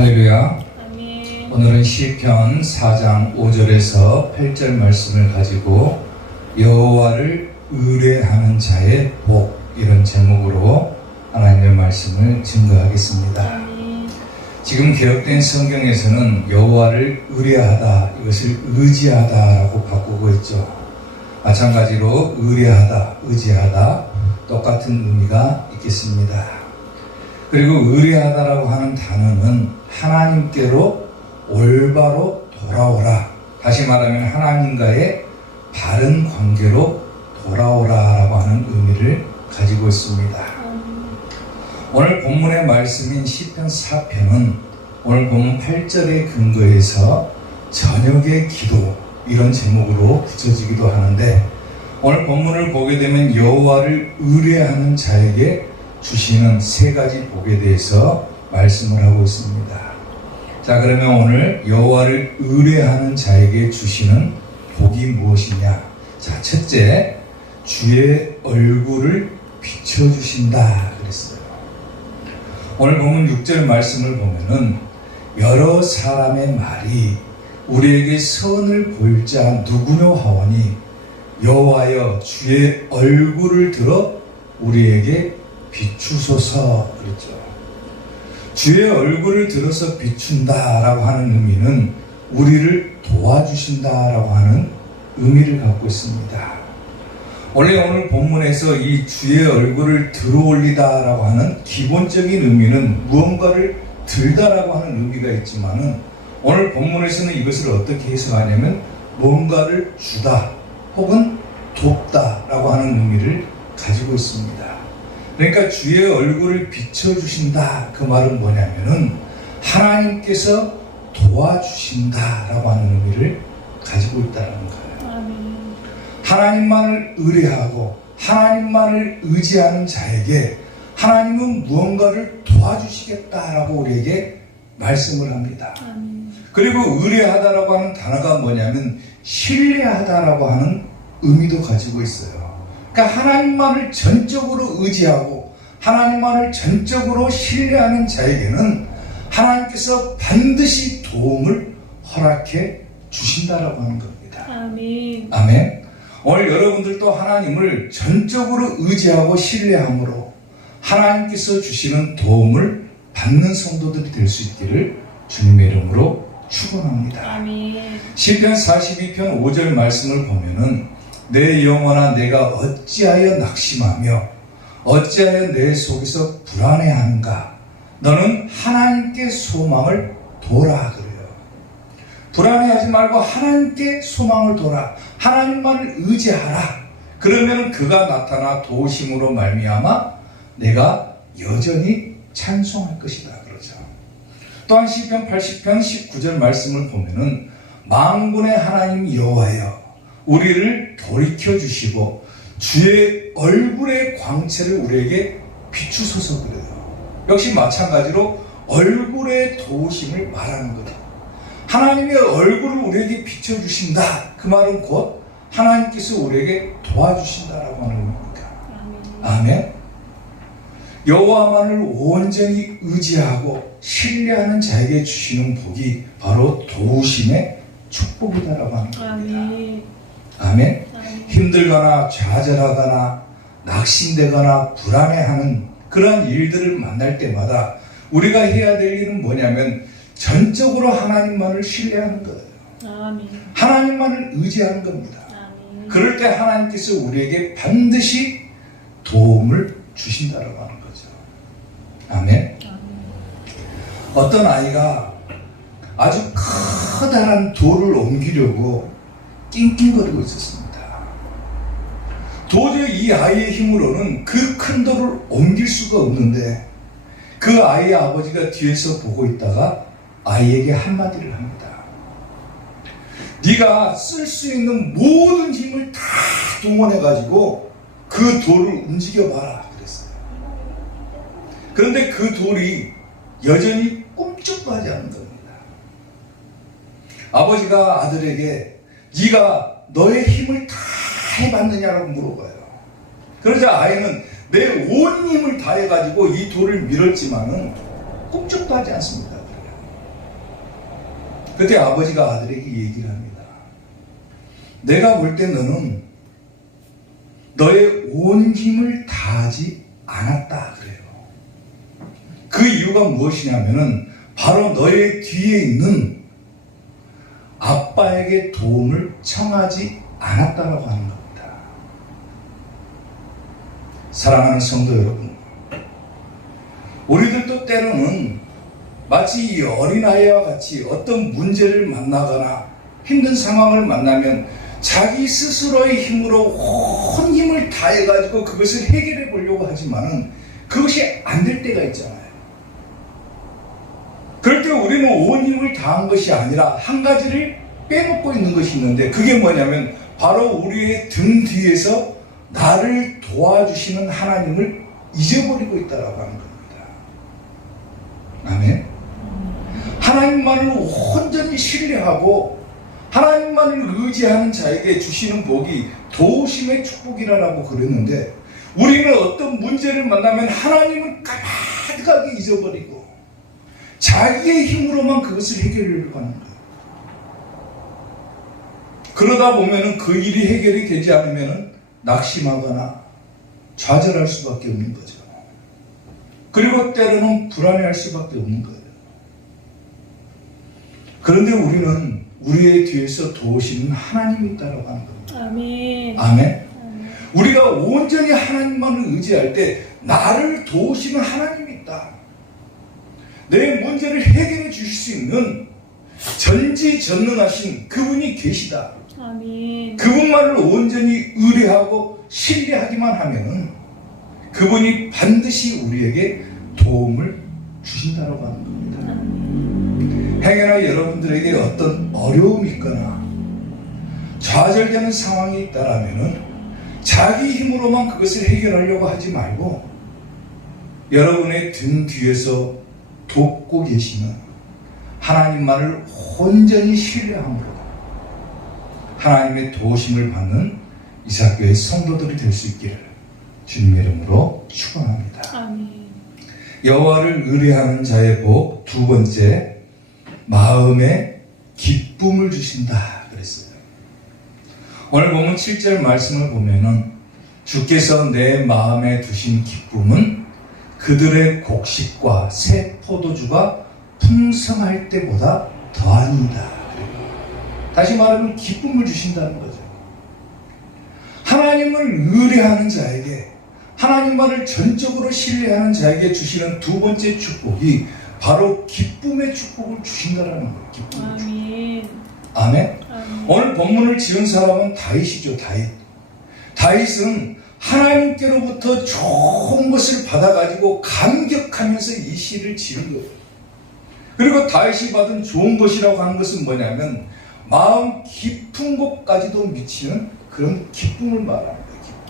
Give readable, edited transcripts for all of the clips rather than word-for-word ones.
할렐루야. 아멘. 오늘은 시편 4장 5절에서 8절 말씀을 가지고 여호와를 의뢰하는 자의 복, 이런 제목으로 하나님의 말씀을 증거하겠습니다. 아멘. 지금 개역된 성경에서는 여호와를 의뢰하다, 이것을 의지하다라고 바꾸고 있죠. 마찬가지로 의뢰하다, 의지하다 똑같은 의미가 있겠습니다. 그리고 의뢰하다라고 하는 단어는 하나님께로 올바로 돌아오라, 다시 말하면 하나님과의 바른 관계로 돌아오라라고 하는 의미를 가지고 있습니다. 오늘 본문의 말씀인 시편 4편은 오늘 본문 8절에 근거해서 저녁의 기도, 이런 제목으로 붙여지기도 하는데, 오늘 본문을 보게 되면 여호와를 의뢰하는 자에게 주시는 세 가지 복에 대해서 말씀을 하고 있습니다. 자, 그러면 오늘 여호와를 의뢰하는 자에게 주시는 복이 무엇이냐? 자, 첫째, 주의 얼굴을 비춰주신다 그랬어요. 오늘 본문 6절 말씀을 보면은 여러 사람의 말이 우리에게 선을 보일 자 누구뇨 하오니 여호와여 주의 얼굴을 들어 우리에게 비추소서 그랬죠. 주의 얼굴을 들어서 비춘다라고 하는 의미는 우리를 도와주신다라고 하는 의미를 갖고 있습니다. 원래 오늘 본문에서 이 주의 얼굴을 들어 올리다라고 하는 기본적인 의미는 무언가를 들다라고 하는 의미가 있지만은, 오늘 본문에서는 이것을 어떻게 해석하냐면 무언가를 주다 혹은 돕다라고 하는 의미를 가지고 있습니다. 그러니까 주의 얼굴을 비춰주신다, 그 말은 뭐냐면은 하나님께서 도와주신다라고 하는 의미를 가지고 있다는 거예요. 아멘. 하나님만을 의뢰하고 하나님만을 의지하는 자에게 하나님은 무언가를 도와주시겠다라고 우리에게 말씀을 합니다. 아멘. 그리고 의뢰하다라고 하는 단어가 뭐냐면 신뢰하다라고 하는 의미도 가지고 있어요. 그러니까 하나님만을 전적으로 의지하고 하나님만을 전적으로 신뢰하는 자에게는 하나님께서 반드시 도움을 허락해 주신다라고 하는 겁니다. 아멘. 아멘. 오늘 여러분들도 하나님을 전적으로 의지하고 신뢰함으로 하나님께서 주시는 도움을 받는 성도들이 될 수 있기를 주님의 이름으로 축원합니다. 아멘. 시편 42편 5절 말씀을 보면은 내 영혼아 내가 어찌하여 낙심하며 어찌하여 내 속에서 불안해하는가, 너는 하나님께 소망을 둬라 그래요. 불안해하지 말고 하나님께 소망을 둬라, 하나님만을 의지하라. 그러면 그가 나타나 도우심으로 말미암아 내가 여전히 찬송할 것이다 그러죠. 또한 시편 80편 19절 말씀을 보면은 만군의 하나님 여호와여 우리를 돌이켜 주시고 주의 얼굴의 광채를 우리에게 비추소서 그래요. 역시 마찬가지로 얼굴의 도우심을 말하는 거다. 하나님의 얼굴을 우리에게 비춰주신다, 그 말은 곧 하나님께서 우리에게 도와주신다라고 하는 의미입니다. 아멘. 여호와만을 온전히 의지하고 신뢰하는 자에게 주시는 복이 바로 도우심의 축복이다라고 하는 겁니다. 아멘. 아멘. 아멘. 힘들거나 좌절하거나 낙심되거나 불안해하는 그러한 일들을 만날 때마다 우리가 해야 될 일은 뭐냐면 전적으로 하나님만을 신뢰하는 거예요. 아멘. 하나님만을 의지하는 겁니다. 아멘. 그럴 때 하나님께서 우리에게 반드시 도움을 주신다라고 하는 거죠. 아멘. 아멘. 어떤 아이가 아주 커다란 돌을 옮기려고 낑낑거리고 있었습니다. 도저히 이 아이의 힘으로는 그 큰 돌을 옮길 수가 없는데, 그 아이의 아버지가 뒤에서 보고 있다가 아이에게 한마디를 합니다. 네가 쓸 수 있는 모든 힘을 다 동원해가지고 그 돌을 움직여봐라 그랬어요. 그런데 그 돌이 여전히 꿈쩍도 하지 않는 겁니다. 아버지가 아들에게 네가 너의 힘을 다 해봤느냐라고 물어봐요. 그러자 아이는 내 온 힘을 다해가지고 이 돌을 밀었지만은 꿈쩍도 하지 않습니다. 그때 아버지가 아들에게 얘기를 합니다. 내가 볼 때 너는 너의 온 힘을 다하지 않았다 그래요. 그 이유가 무엇이냐면은 바로 너의 뒤에 있는 아빠에게 도움을 청하지 않았다라고 하는 겁니다. 사랑하는 성도 여러분, 우리들도 때로는 마치 이 어린아이와 같이 어떤 문제를 만나거나 힘든 상황을 만나면 자기 스스로의 힘으로 온 힘을 다해가지고 그것을 해결해 보려고 하지만은 그것이 안 될 때가 있잖아요. 그럴 때 우리는 온 힘을 다한 것이 아니라 한 가지를 빼놓고 있는 것이 있는데, 그게 뭐냐면 바로 우리의 등 뒤에서 나를 도와주시는 하나님을 잊어버리고 있다라고 하는 겁니다. 아멘. 하나님만을 온전히 신뢰하고 하나님만을 의지하는 자에게 주시는 복이 도우심의 축복이라고 그랬는데, 우리는 어떤 문제를 만나면 하나님을 가득하게 잊어버리고 자기의 힘으로만 그것을 해결하려고 하는 거예요. 그러다 보면은 그 일이 해결이 되지 않으면은 낙심하거나 좌절할 수밖에 없는 거죠. 그리고 때로는 불안해할 수밖에 없는 거예요. 그런데 우리는 우리의 뒤에서 도우시는 하나님이 있다고 하는 겁니다. 아멘. 아멘. 우리가 온전히 하나님만을 의지할 때 나를 도우시는 하나님이 있다. 내 문제를 해결해 주실 수 있는 전지전능하신 그분이 계시다. 아멘. 그분만을 온전히 의뢰하고 신뢰하기만 하면은 그분이 반드시 우리에게 도움을 주신다고 하는 겁니다. 행여나 여러분들에게 어떤 어려움이 있거나 좌절되는 상황이 있다라면은 자기 힘으로만 그것을 해결하려고 하지 말고 여러분의 등 뒤에서 돕고 계시는 하나님만을 온전히 신뢰함으로 하나님의 도우심을 받는 이사교의 성도들이 될 수 있기를 주님의 이름으로 축원합니다. 아멘. 여호와를 의뢰하는 자의 복, 두 번째, 마음에 기쁨을 주신다 그랬어요. 오늘 보면 7절 말씀을 보면은 주께서 내 마음에 두신 기쁨은 그들의 곡식과 새 포도주가 풍성할 때보다 더하니이다. 다시 말하면 기쁨을 주신다는 거죠. 하나님을 의뢰하는 자에게, 하나님만을 전적으로 신뢰하는 자에게 주시는 두 번째 축복이 바로 기쁨의 축복을 주신다는 거예요. 기쁨의 축복. 아멘. 아멘. 아멘. 오늘 본문을 지은 사람은 다윗이죠. 다윗은 하나님께로부터 좋은 것을 받아가지고 감격하면서 이 시를 지은 거예요. 그리고 다윗이 받은 좋은 것이라고 하는 것은 뭐냐면 마음 깊은 곳까지도 미치는 그런 기쁨을 말하는 거예요.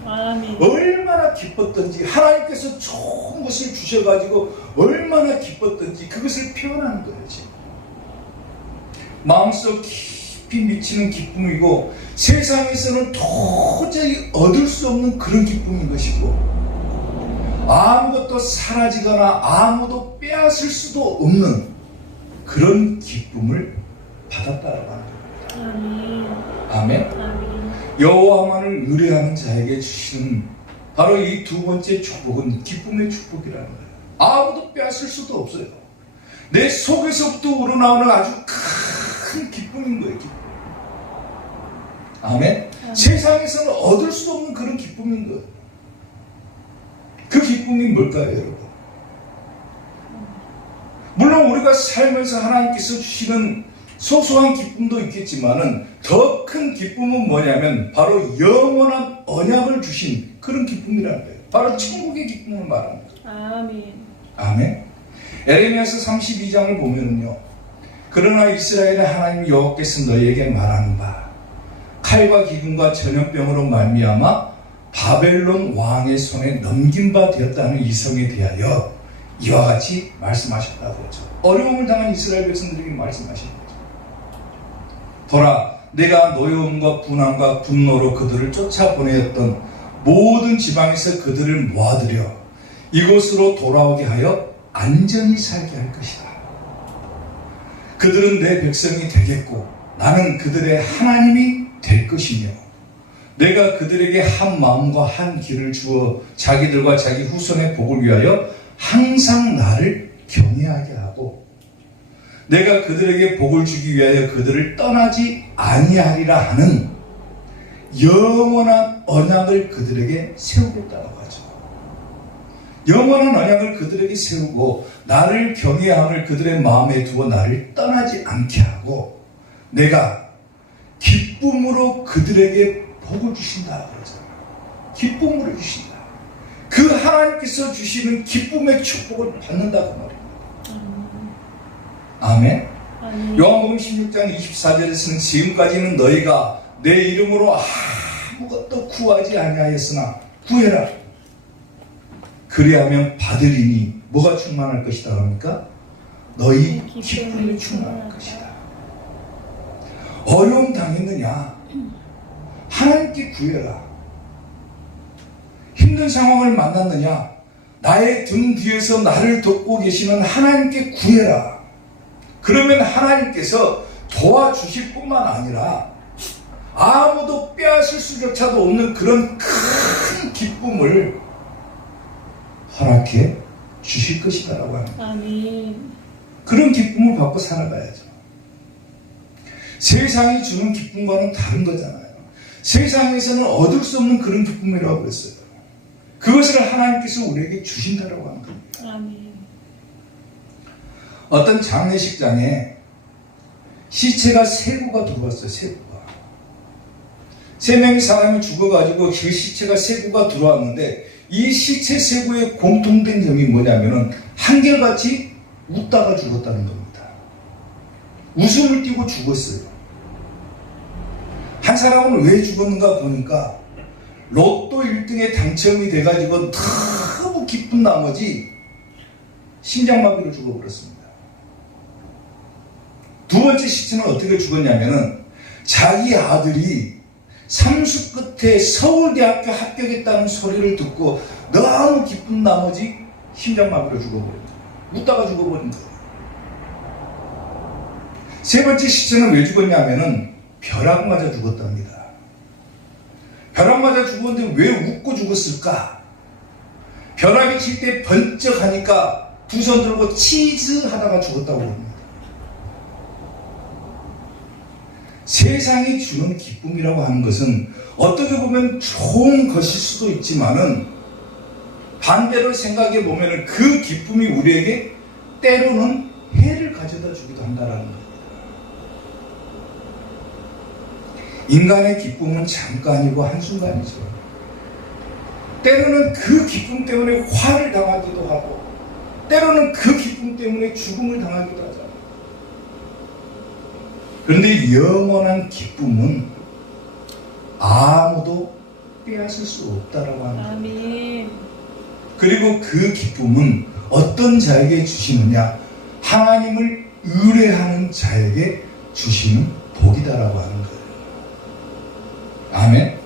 아멘. 얼마나 기뻤던지, 하나님께서 좋은 것을 주셔가지고 얼마나 기뻤던지 그것을 표현하는 거예요. 지금. 마음속 깊이 미치는 기쁨이고 세상에서는 도저히 얻을 수 없는 그런 기쁨인 것이고 아무것도 사라지거나 아무도 빼앗을 수도 없는 그런 기쁨을 받았다라고 하는 겁니다. 아멘. 아멘. 여호와만을 의뢰하는 자에게 주시는 바로 이 두 번째 축복은 기쁨의 축복이라는 거예요. 아무도 빼앗을 수도 없어요. 내 속에서부터 우러나오는 아주 큰 기쁨인 거예요. 기쁨. 아멘. 세상에서는 얻을 수 없는 그런 기쁨인 거예요. 그 기쁨이 뭘까요, 여러분? 물론 우리가 살면서 하나님께서 주시는 소소한 기쁨도 있겠지만은 더 큰 기쁨은 뭐냐면 바로 영원한 언약을 주신 그런 기쁨이라는 거예요. 바로 천국의 기쁨을 말하는 거예요. 아멘. 아멘. 에레미야서 32장을 보면요. 그러나 이스라엘의 하나님 여호와께서 너희에게 말하는 바 칼과 기근과 전염병으로 말미암아 바벨론 왕의 손에 넘긴 바 되었다는 이 성에 대하여 이와 같이 말씀하셨다고 하죠. 어려움을 당한 이스라엘 백성들에게 말씀하신 거죠. 보라, 내가 노여움과 분함과 분노로 그들을 쫓아보내었던 모든 지방에서 그들을 모아들여 이곳으로 돌아오게 하여 안전히 살게 할 것이다. 그들은 내 백성이 되겠고 나는 그들의 하나님이 될 것이며 내가 그들에게 한 마음과 한 길을 주어 자기들과 자기 후손의 복을 위하여 항상 나를 경외하게 하고 내가 그들에게 복을 주기 위하여 그들을 떠나지 아니하리라 하는 영원한 언약을 그들에게 세우겠다고 하죠. 영원한 언약을 그들에게 세우고 나를 경외함을 그들의 마음에 두어 나를 떠나지 않게 하고 내가 기쁨으로 그들에게 복을 주신다 그러잖아요. 기쁨으로 주신다. 그 하나님께서 주시는 기쁨의 축복을 받는다고 말입니다. 아멘. 요한복음 16장 24절에서는 지금까지는 너희가 내 이름으로 아무것도 구하지 아니하였으나 구해라. 그리하면 받으리니 뭐가 충만할 것이다 합니까? 너희 기쁨이 충만할 것이다. 어려움 당했느냐? 하나님께 구해라. 힘든 상황을 만났느냐? 나의 등 뒤에서 나를 돕고 계시는 하나님께 구해라. 그러면 하나님께서 도와주실 뿐만 아니라 아무도 빼앗을 수조차도 없는 그런 큰 기쁨을 허락해 주실 것이다라고 합니다. 아멘. 그런 기쁨을 받고 살아가야죠. 세상이 주는 기쁨과는 다른 거잖아요. 세상에서는 얻을 수 없는 그런 기쁨이라고 그랬어요. 그것을 하나님께서 우리에게 주신다라고 하는 겁니다. 아멘. 어떤 장례식장에 시체가 세 구가 들어왔어요. 세 구가. 세 명의 사람이 죽어가지고 그 시체가 세 구가 들어왔는데 이 시체 세 구의 공통된 점이 뭐냐면은 한결같이 웃다가 죽었다는 겁니다. 웃음을 띠고 죽었어요. 한 사람은 왜 죽었는가 보니까 로또 1등에 당첨이 돼가지고 너무 기쁜 나머지 심장마비로 죽어버렸습니다. 두 번째 시체는 어떻게 죽었냐면은 자기 아들이 삼수 끝에 서울대학교 합격했다는 소리를 듣고 너무 기쁜 나머지 심장마비로 죽어버립니다. 웃다가 죽어버린 거예요. 세 번째 시체는 왜 죽었냐면은 벼락 맞아 죽었답니다. 벼락 맞아 죽었는데 왜 웃고 죽었을까? 벼락이 칠 때 번쩍 하니까 두 손 들고 치즈 하다가 죽었다고 합니다. 세상이 주는 기쁨이라고 하는 것은 어떻게 보면 좋은 것일 수도 있지만은 반대로 생각해 보면 그 기쁨이 우리에게 때로는 해를 가져다 주기도 한다는 거예요. 인간의 기쁨은 잠깐이고 한순간이죠. 때로는 그 기쁨 때문에 화를 당하기도 하고 때로는 그 기쁨 때문에 죽음을 당하기도 하잖아요. 그런데 영원한 기쁨은 아무도 빼앗을 수 없다라고 합니다. 아멘. 그리고 그 기쁨은 어떤 자에게 주시느냐? 하나님을 의뢰하는 자에게 주시는 복이다라고 하는 거예요. 아멘.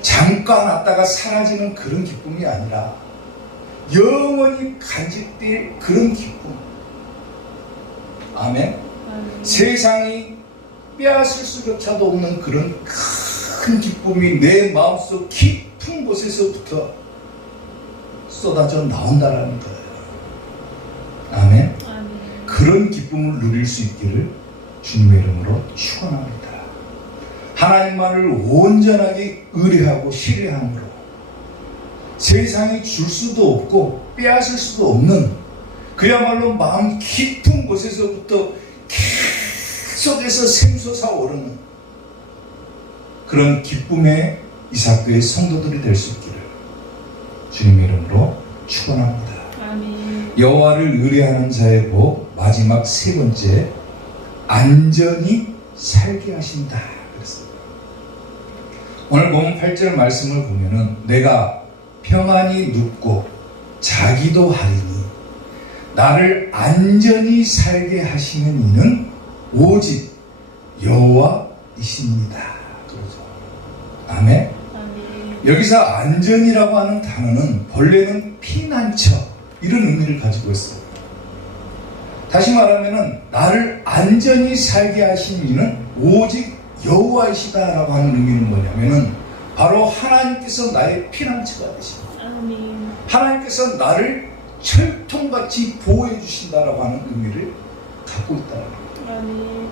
잠깐 왔다가 사라지는 그런 기쁨이 아니라 영원히 간직될 그런 기쁨. 아멘. 세상이 빼앗을 수조차도 없는 그런 큰 기쁨이 내 마음속 깊은 곳에서부터 쏟아져 나온다라는 거예요. 아멘. 그런 기쁨을 누릴 수 있기를 주님의 이름으로 축원합니다. 하나님만을 온전하게 의뢰하고 신뢰함으로 세상이 줄 수도 없고 빼앗을 수도 없는 그야말로 마음 깊은 곳에서부터 계속해서 샘솟아 오르는 그런 기쁨의 이삭교의 성도들이 될 수 있기를 주님의 이름으로 축원합니다. 아멘. 여호와를 의뢰하는 자의 복 마지막 세 번째 안전히 살게 하신다 그랬습니다. 오늘 본 8절 말씀을 보면은 내가 평안히 눕고 자기도 하리니 나를 안전히 살게 하시는 이는 오직 여호와이십니다. 그러죠. 아멘. 여기서 안전이라고 하는 단어는 본래는 피난처 이런 의미를 가지고 있어요. 다시 말하면은 나를 안전히 살게 하신 이는 오직 여호와이시다라고 하는 의미는 뭐냐면은 바로 하나님께서 나의 피난처가 되십니다. 아멘. 하나님께서 나를 철통같이 보호해 주신다라고 하는 의미를 갖고 있다는 거예요. 아멘.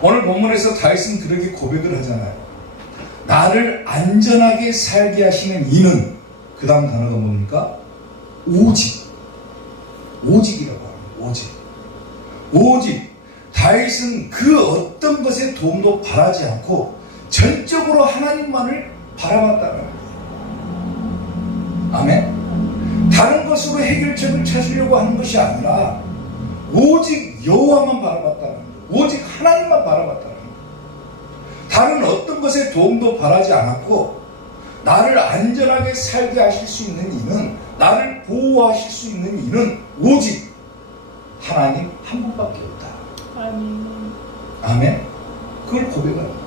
오늘 본문에서 다윗은 그렇게 고백을 하잖아요. 나를 안전하게 살게 하시는 이는, 그 다음 단어가 뭡니까? 오직이라고 합니다. 오직 다윗은 그 어떤 것에 도움도 바라지 않고 전적으로 하나님만을 바라봤다는 거예요. 아멘. 다른 것으로 해결책을 찾으려고 하는 것이 아니라 오직 여호와만 바라봤다는 거예요. 오직 하나님만 바라봤다는 거예요. 다른 어떤 것에 도움도 바라지 않았고, 나를 안전하게 살게 하실 수 있는 이는, 나를 보호하실 수 있는 이는 오직 하나님 한 분밖에 없다. 아멘. 아멘. 그걸 고백합니다.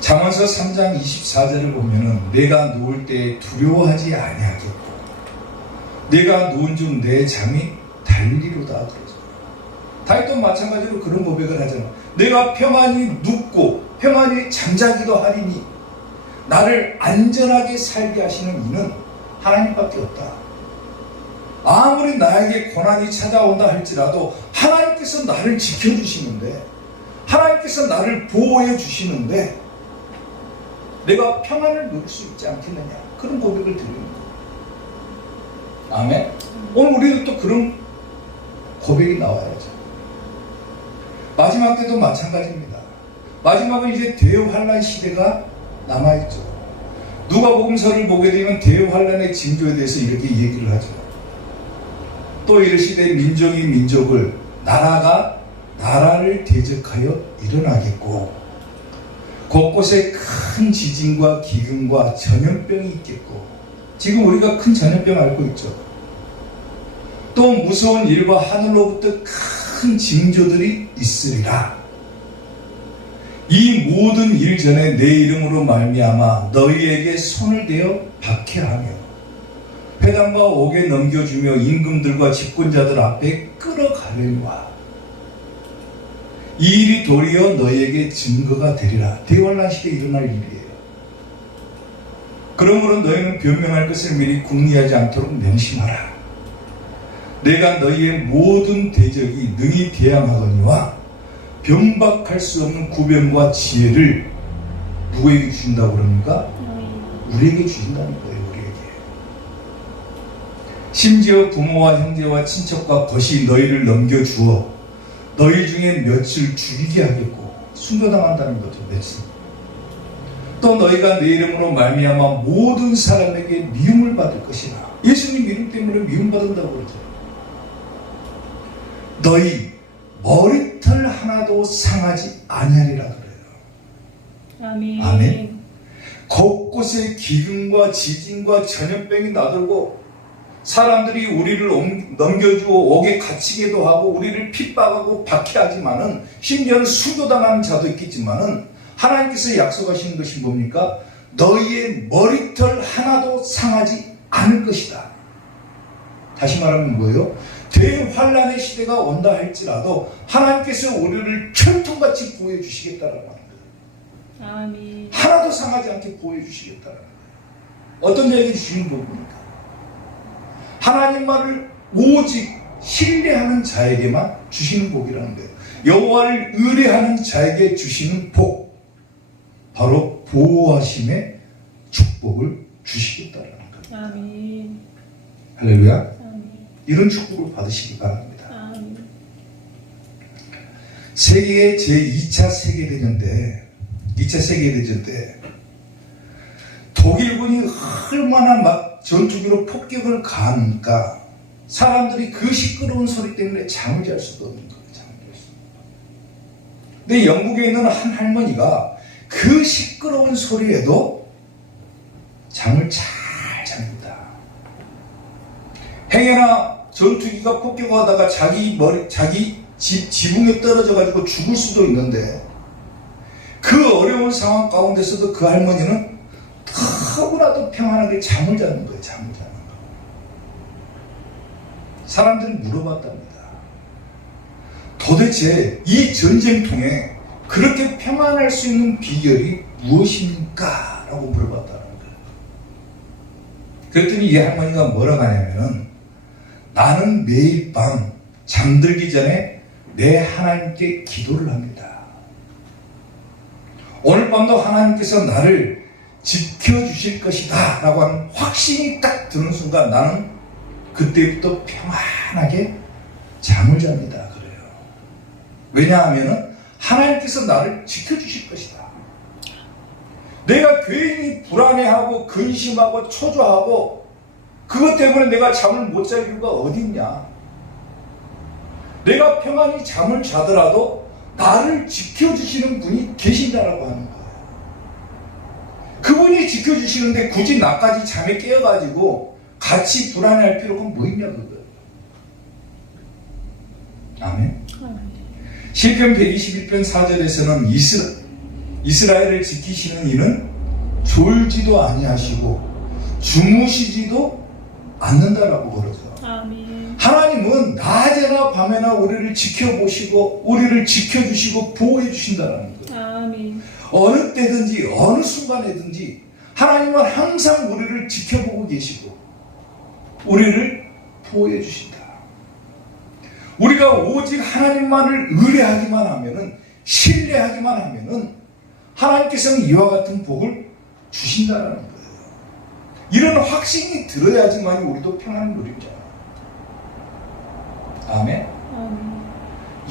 잠언서 3장 24절을 보면은 내가 누울 때 두려워하지 아니하겠고 내가 누운 중 내 잠이 달리로다 그러죠. 다윗도 마찬가지로 그런 고백을 하잖아. 내가 평안히 눕고 평안히 잠자기도 하리니 나를 안전하게 살게 하시는 이는 하나님밖에 없다. 아무리 나에게 고난이 찾아온다 할지라도 하나님께서 나를 지켜주시는데, 하나님께서 나를 보호해 주시는데 내가 평안을 누릴 수 있지 않겠느냐, 그런 고백을 드리는 거예요. 아멘. 오늘 우리도 또 그런 고백이 나와야죠. 마지막 때도 마찬가지입니다. 마지막은 이제 대환란 시대가 남아있죠. 누가복음서를 보게 되면 대환란의 징조에 대해서 이렇게 얘기를 하죠. 또 이르시되 민족이 민족을, 나라가 나라를 대적하여 일어나겠고 곳곳에 큰 지진과 기근과 전염병이 있겠고, 지금 우리가 큰 전염병 앓고 있죠. 또 무서운 일과 하늘로부터 큰 징조들이 있으리라. 이 모든 일 전에 내 이름으로 말미암아 너희에게 손을 대어 박해하며 회당과 옥에 넘겨주며 임금들과 집권자들 앞에 끌어가려니와 이 일이 도리어 너희에게 증거가 되리라. 대환란 시대에 일어날 일이에요. 그러므로 너희는 변명할 것을 미리 궁리하지 않도록 명심하라. 내가 너희의 모든 대적이 능히 대항하거니와 변박할 수 없는 구변과 지혜를 누구에게 주신다고 그럽니까? 우리에게 주신다는 거예요. 우리에게. 심지어 부모와 형제와 친척과 벗이 너희를 넘겨주어 너희 중에 며칠 죽이게 하겠고, 순교당한다는 거죠. 며칠. 또 너희가 내 이름으로 말미암아 모든 사람에게 미움을 받을 것이라. 예수님 이름 때문에 미움받는다고 그러죠. 너희 머리털 하나도 상하지 아니하리라 그래요. 아멘. 아멘. 곳곳에 기근과 지진과 전염병이 나돌고 사람들이 우리를 넘겨주어 옥에 갇히게도 하고 우리를 핍박하고 박해하지만은, 심지어는 순교당하는 자도 있겠지만은, 하나님께서 약속하시는 것이 뭡니까? 너희의 머리털 하나도 상하지 않을 것이다. 다시 말하면 뭐예요? 대환란의 시대가 온다 할지라도 하나님께서 우리를 철통같이 보호해 주시겠다라고 하는 거예요. 아멘. 하나도 상하지 않게 보호해 주시겠다라는 거예요. 어떤 자에게 주시는 복입니까? 하나님만을 오직 신뢰하는 자에게만 주시는 복이라는 거예요. 여호와를 의뢰하는 자에게 주시는 복, 바로 보호하심의 축복을 주시겠다라는 거예요. 아멘. 할렐루야. 아멘. 이런 축복을 받으시기 바랍니다. 아멘. 세계의 제2차 세계대전 때 독일군이 얼마나 막 전투기로 폭격을 가하니까 사람들이 그 시끄러운 소리 때문에 잠을 잘 수도 없는 거예요. 잠을 잘 수. 근데 영국에 있는 한 할머니가 그 시끄러운 소리에도 잠을 잘 잡니다. 행여나 전투기가 폭격하다가 자기 지붕에 떨어져가지고 죽을 수도 있는데, 그 어려운 상황 가운데서도 그 할머니는 너무나도 평안하게 잠을 자는 거예요. 잠을 자는 거. 사람들이 물어봤답니다. 도대체 이 전쟁통에 그렇게 평안할 수 있는 비결이 무엇입니까? 라고 물어봤다는 거예요. 그랬더니 이 할머니가 뭐라고 하냐면은, 나는 매일 밤 잠들기 전에 내 하나님께 기도를 합니다. 오늘 밤도 하나님께서 나를 지켜주실 것이다 라고 하는 확신이 딱 드는 순간 나는 그때부터 평안하게 잠을 잡니다. 그래요. 왜냐하면 하나님께서 나를 지켜주실 것이다. 내가 괜히 불안해하고 근심하고 초조하고 그것 때문에 내가 잠을 못 잘 이유가 어디 있냐. 내가 평안히 잠을 자더라도 나를 지켜주시는 분이 계신다라고 하는 거예요. 그분이 지켜주시는데 굳이 나까지 잠에 깨어가지고 같이 불안해할 필요가 뭐 있냐 그거예요. 아멘. 시편 121편 4절에서는 이스라엘을 지키시는 이는 졸지도 아니하시고 주무시지도 않는다라고 그러죠. 아멘. 하나님은 낮에나 밤에나 우리를 지켜보시고 우리를 지켜주시고 보호해 주신다는 거예요. 아멘. 어느 때든지 어느 순간에든지 하나님은 항상 우리를 지켜보고 계시고 우리를 보호해 주신다. 우리가 오직 하나님만을 의뢰하기만 하면은, 신뢰하기만 하면은 하나님께서는 이와 같은 복을 주신다는 거예요. 이런 확신이 들어야지만 우리도 평안을 누리잖아요. 아멘. 아멘.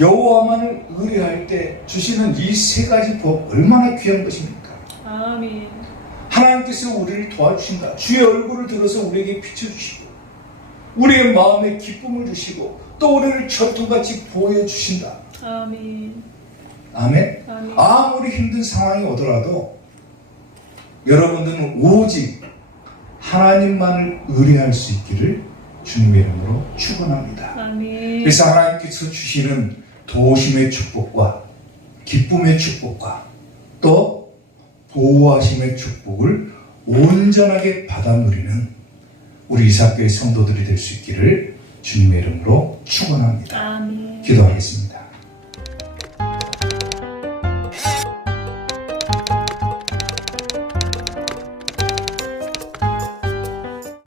여호와만을 의뢰할 때 주시는 이 세 가지 복 얼마나 귀한 것입니까? 아멘. 하나님께서 우리를 도와주신다. 주의 얼굴을 들어서 우리에게 비춰주시고 우리의 마음에 기쁨을 주시고 또 우리를 젖통같이 보호해 주신다. 아멘. 아멘. 아멘. 아무리 힘든 상황이 오더라도 여러분들은 오직 하나님만을 의뢰할 수 있기를 주님의 이름으로 축원합니다. 아멘. 그래서 하나님께서 주시는 도우심의 축복과 기쁨의 축복과 또 보호하심의 축복을 온전하게 받아 누리는 우리 이삭교회 성도들이 될 수 있기를 주님의 이름으로 축원합니다. 아멘. 기도하겠습니다.